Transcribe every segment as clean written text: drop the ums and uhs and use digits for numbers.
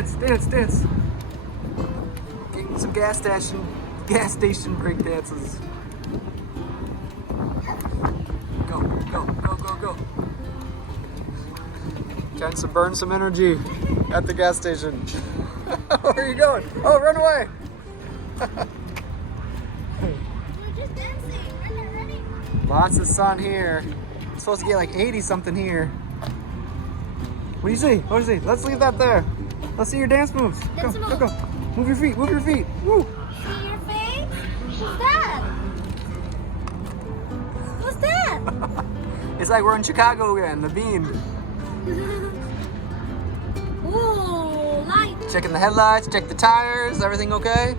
dance, dance, dance. Getting some gas station break dances. Go, go, go, go, go. Trying to burn some energy at the gas station. Where are you going? Oh, run away. We're just dancing. Ready? Lots of sun here. It's supposed to get like 80 something here. What do you see? What do you see? Let's leave that there. Let's see your dance moves. Go, go, go. Move your feet, move your feet. Woo. See your face? Who's that? Who's that? It's like we're in Chicago again, the bean. Ooh, light. Checking the headlights, check the tires, everything okay?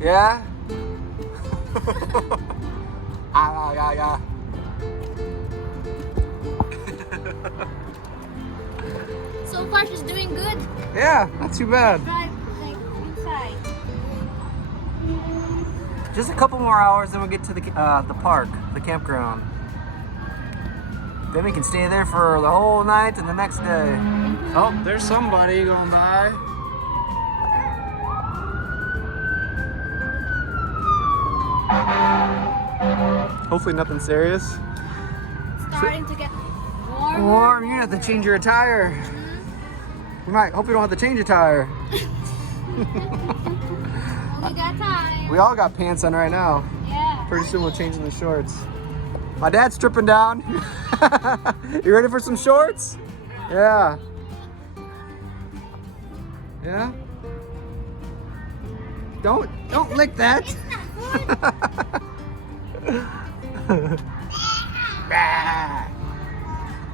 Yeah? Yeah. So far, she's doing good. Yeah, not too bad. Drive like inside. Just a couple more hours, then we'll get to the park, the campground. Then we can stay there for the whole night and the next day. Oh, there's somebody going by. Hopefully nothing serious. Starting to get warm. Warm, you're gonna have to change your tire. We might hope you don't have to change your tire. Only got time. We all got pants on right now. Yeah. Pretty soon we'll change in the shorts. My dad's stripping down. You ready for some shorts? Yeah. Yeah? Don't lick that.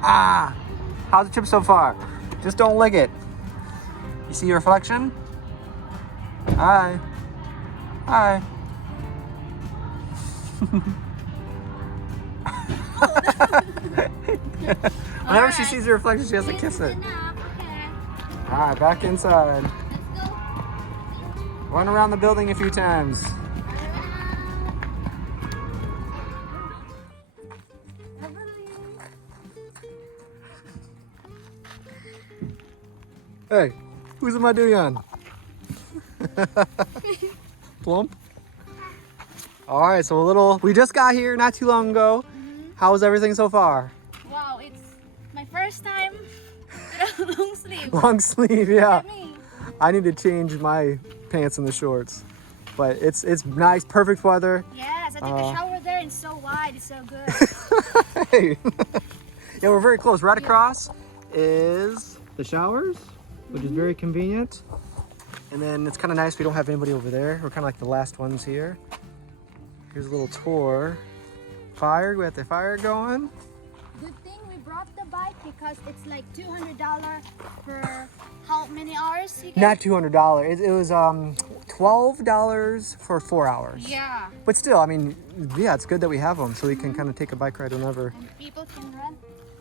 Ah. How's the trip so far? Just don't lick it. You see your reflection? Hi. Hi. Whenever she sees her reflection, she has to kiss it. All right, back inside. Let's go. Run around the building a few times. Hey, who's my Duyan? Plump? All right, so we just got here not too long ago. How was everything so far? Wow, it's my first time with a long sleeve. Long sleeve, yeah. Look at me. I need to change my pants and the shorts, but it's nice, perfect weather. Yes, I took a shower there and it's so wide, it's so good. Hey, yeah, we're very close. Right across is the showers, which is very convenient. And then it's kind of nice we don't have anybody over there. We're kind of like the last ones here. Here's a little tour. Fire, we got the fire going. Good thing we brought the bike because it's like $200 for how many hours you get? Not $200. It was $12 for 4 hours. Yeah, But still, I mean, yeah, it's good that we have them so we can kind of take a bike ride whenever. and people can rent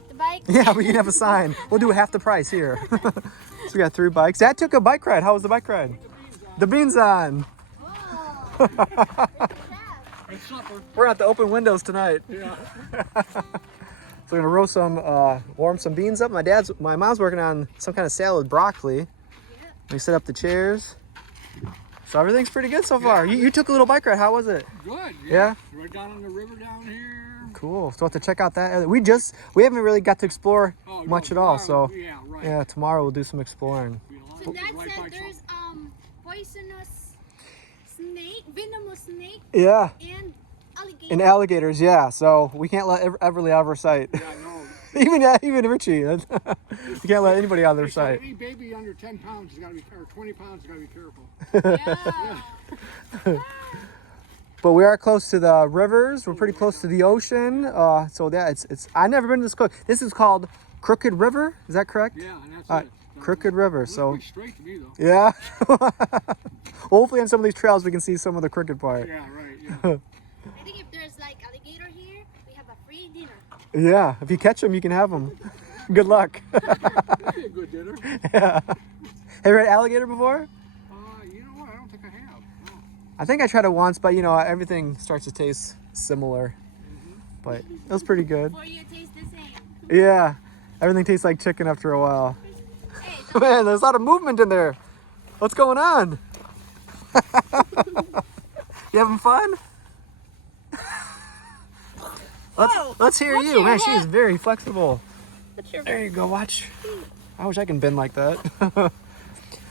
the bike. Yeah, we can have a sign. We'll do half the price here. So we got 3 bikes. Dad took a bike ride. How was the bike ride? The beans on. Oh, We're at the open windows tonight. Yeah. So we're gonna warm some beans up. My mom's working on some kind of salad, broccoli. We set up the chairs. So everything's pretty good so far. You took a little bike ride. How was it? Good. Yeah? Right down on the river down here. Cool. So we'll have to check out that. We haven't really got to explore much at all. So Yeah, right. yeah, tomorrow we'll do some exploring. so Dad said there's poisonous snake, venomous snake, Yeah. and alligator. And alligators, yeah. So we can't let Everly out of our sight. Yeah, no. even Richie. You can't let anybody out of their So sight. any baby under 10 pounds has got to be, or 20 pounds has got to be careful. Yeah. But we are close to the rivers. We're pretty close to the ocean. So yeah, it's. I've never been to this close. This is called Crooked River. Is that correct? Yeah, and that's Alright, it. Crooked River. Looks So pretty straight to me though. yeah. Hopefully on some of these trails we can see some of the crooked part. Yeah, right. Yeah. I think if there's like alligator here, we have a free dinner. Yeah. If you catch them, you can have them. Good luck. That'd be a good dinner. Yeah. Have you had alligator before? You know what? I don't think I have. No. I think I tried it once, but everything starts to taste similar. But it was pretty good. For you, it tastes the same. Yeah. Everything tastes like chicken after a while. Hey, Man, there's a lot of movement in there. What's going on? You having fun? Let's hear What's you. your Man, hat? she's very flexible. What's your There you go, watch. I wish I can bend like that.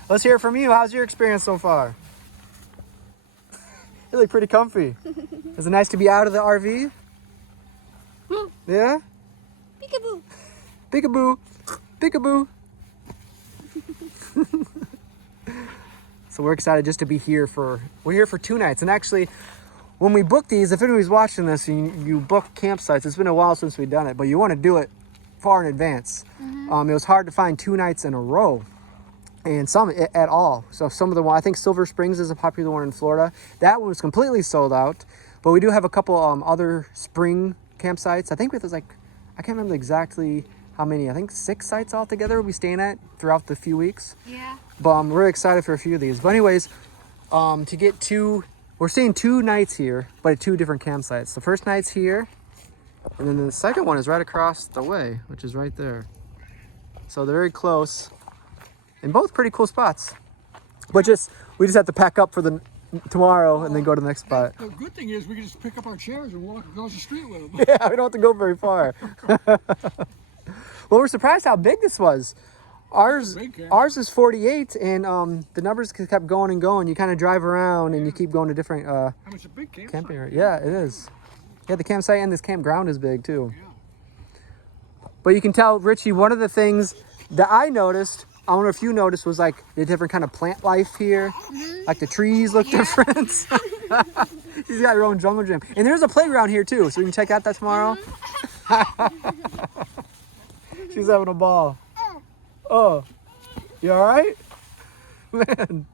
Let's hear from you. How's your experience so far? You look pretty comfy. Is it nice to be out of the RV? Yeah? peekaboo? Peekaboo. Peekaboo. So we're excited just to be here we're here for 2 nights. And actually, when we book these, if anybody's watching this and you book campsites, it's been a while since we've done it, but you want to do it far in advance. It was hard to find 2 nights in a row, and some at all. So some of the I think Silver Springs is a popular one in Florida. That one was completely sold out, but we do have a couple other spring campsites. I think there's like, I can't remember exactly how many. I think 6 sites altogether we'll be staying at throughout the few weeks. Yeah. But I'm really excited for a few of these. But anyways, to get 2, we're staying 2 nights here, but at 2 different campsites. The first night's here, and then the second one is right across the way, which is right there. So they're very close, and both pretty cool spots. But we just have to pack up for tomorrow and then go to the next spot. The good thing is we can just pick up our chairs and walk across the street with them. Yeah, we don't have to go very far. Well, we're surprised how big this was. Ours is 48, and the numbers kept going and going. You kind of drive around and you keep going to different It's a big campsite. camping areas. Yeah, it is. Yeah, the campsite and this campground is big too. Yeah. But you can tell, Richie, one of the things that I noticed, I don't know if you noticed, was like the different kind of plant life here. Like the trees look different. She's got her own jungle gym. And there's a playground here too, so we can check out that tomorrow. She's having a ball. Oh, you all right? Man.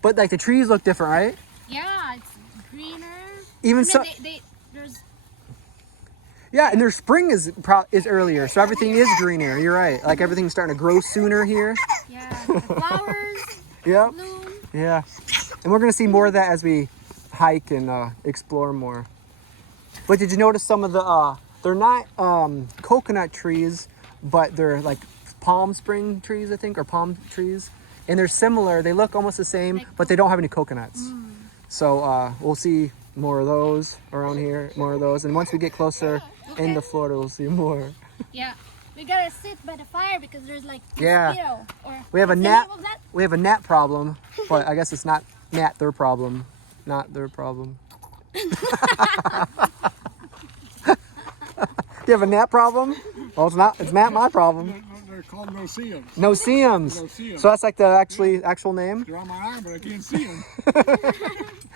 But like the trees look different, right? Yeah, it's greener. Even I mean, so, there's yeah, and their spring is earlier, so everything is greener. You're right. Like everything's starting to grow sooner here. yeah, the flowers Yep. bloom. Yeah. And we're gonna see more of that as we hike and explore more. But did you notice some of the they're not coconut trees, but they're like palm spring trees, I think, or palm trees. And they're similar. They look almost the same, but they don't have any coconuts. So we'll see more of those around here, more of those. And once we get closer into Florida, we'll see more. Yeah, we gotta sit by the fire because there's like Yeah. mosquito. Or We have a what's the gnat. name of that? We have a gnat problem, but I guess it's not their problem. Not their problem. Do you have a gnat problem? Well, it's not my problem. They're called no-see-ums. No-see-ums. No-see-ums. So that's like the actual name? They're on my arm, but I can't see them.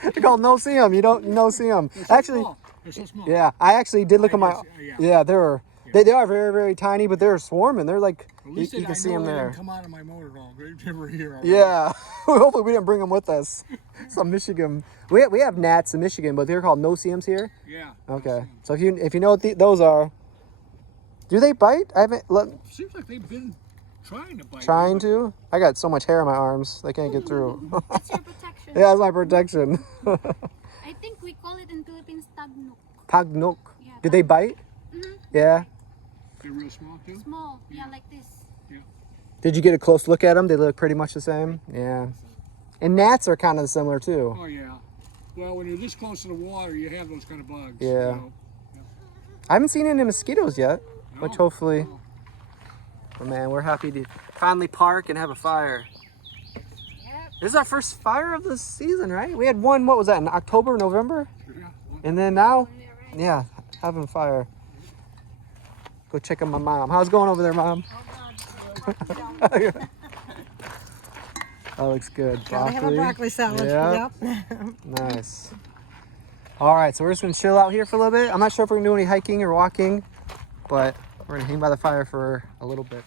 They're called no-see-em. You don't no-see them. They're so Actually, small. They're so small. yeah, I actually did look at my, guess, yeah, they are very, very tiny, but they're swarming. They're like, At you least can I see know them they there. didn't come out of my motorhome. They were here already. Yeah, hopefully we didn't bring them with us. Some Michigan, we have gnats in Michigan, but they're called no-see-ems here? Yeah. Okay, so if you know what those are, do they bite? I haven't Seems like they've been trying to bite. trying to. I got so much hair on my arms, they can't get through. That's your protection. Yeah, that's my protection. I think we call it in Philippines tagnok. Tagnok. Yeah, Did they bite? Yeah. They're real small too. small. Yeah, like this. Did you get a close look at them? They look pretty much the same. Yeah. And gnats are kind of similar too. Oh yeah. Well, when you're this close to the water, you have those kind of bugs. Yeah. You know? I haven't seen any mosquitoes yet, which No, hopefully. no. But man, we're happy to finally park and have a fire. Yep. This is our first fire of the season, right? We had one, what was that, in October, November? Yeah. And then now, yeah, having a fire. Go check on my mom. How's it going over there, Mom? That looks good. Gotta have a broccoli salad. Yeah. Yep. Nice. All right, so we're just gonna chill out here for a little bit. I'm not sure if we're gonna do any hiking or walking, but we're gonna hang by the fire for a little bit.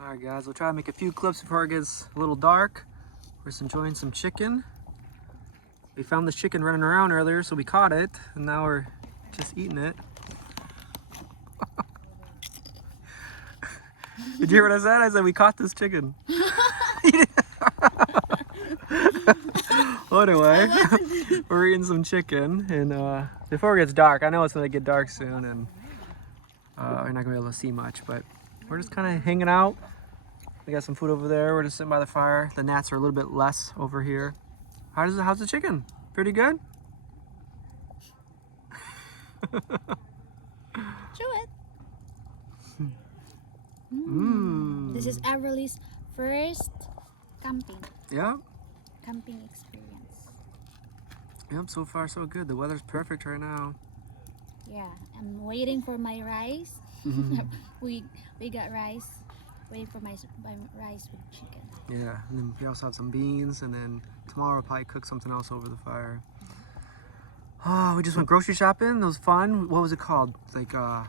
All right, guys, we'll try to make a few clips before it gets a little dark. We're just enjoying some chicken. We found this chicken running around earlier, so we caught it, and now we're just eating it. Did you hear what I said? I said we caught this chicken. Well, anyway, we're eating some chicken, and before it gets dark, I know it's gonna get dark soon, and we're not gonna be able to see much, but we're just kind of hanging out. We got some food over there. We're just sitting by the fire. The gnats are a little bit less over here. How's the chicken? Pretty good? Chew it. Mmm. This is Everly's first camping Yep. experience. Yep, so far so good. The weather's perfect right now. Yeah, I'm waiting for my rice. we got rice. Waiting for my rice with chicken. Yeah, and then we also have some beans, and then tomorrow we'll probably cook something else over the fire. Oh, we just went grocery shopping. It was fun. What was it called? Like, I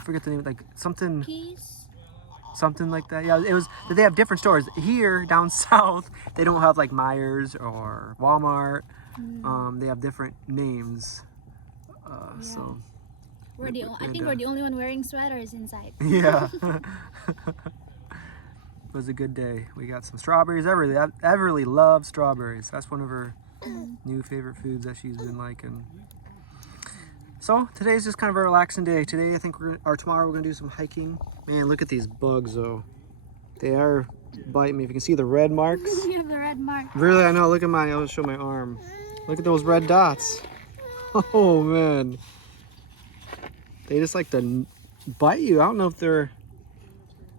forget the name. Like something. Keys. Something like that. Yeah, it was. They have different stores here down south. They don't have like Myers or Walmart. They have different names. So. I think we're the only one wearing sweaters inside. Yeah. It was a good day. We got some strawberries. Everly loves strawberries. That's one of her new favorite foods that she's been liking. So today's just kind of a relaxing day. Today I think tomorrow we're gonna do some hiking. Man, look at these bugs though. They are biting me. If you can see the red marks. You have the red mark. Really, I know. Look at mine. I'll show my arm. Look at those red dots. Oh man. They just like to bite you. I don't know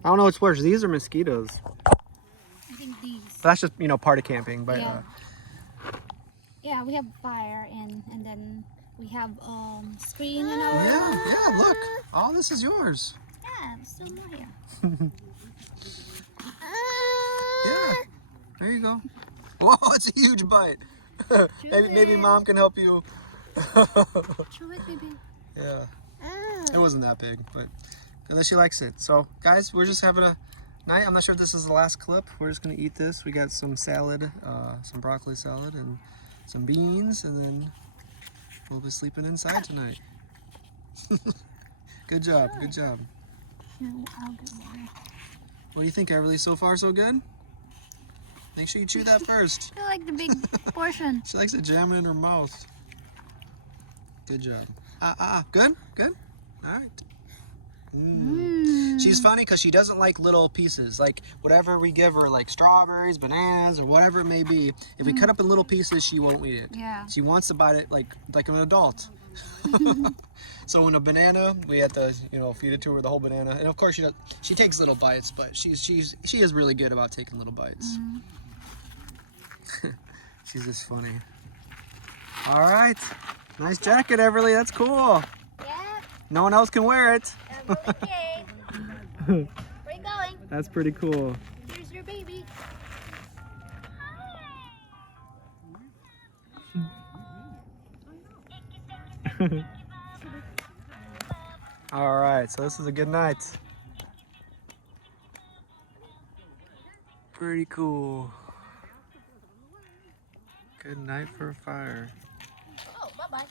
what's worse. These are mosquitoes. I think these. But that's just, part of camping. But Yeah. Yeah, we have fire and then we have screen in our yeah, look. All this is yours. Yeah, still more here. Yeah. There you go. Whoa, it's a huge bite. maybe mom can help you. Chew it, baby. Yeah. It wasn't that big, but unless she likes it. So, guys, we're just having a night. I'm not sure if this is the last clip. We're just gonna eat this. We got some salad, some broccoli salad, and some beans, and then we'll be sleeping inside tonight. Good job. Good job. I'll get water. What do you think, Everly? So far, so good? Make sure you chew that first. I like the big portion. She likes to jam it in her mouth. Good job. Good? Good? All right. She's funny because she doesn't like little pieces. Like whatever we give her, like strawberries, bananas, or whatever it may be, if we cut up in little pieces, she won't eat it. Yeah. She wants to bite it like an adult. So when a banana, we have to, feed it to her the whole banana. And of course she takes little bites, but she is really good about taking little bites. She's just funny. All right. Nice jacket, Everly. That's cool. Yeah. No one else can wear it. Okay. Where you going? That's pretty cool. Here's your baby. All right, so this is a good night. Pretty cool. Good night for a fire. Oh, bye-bye.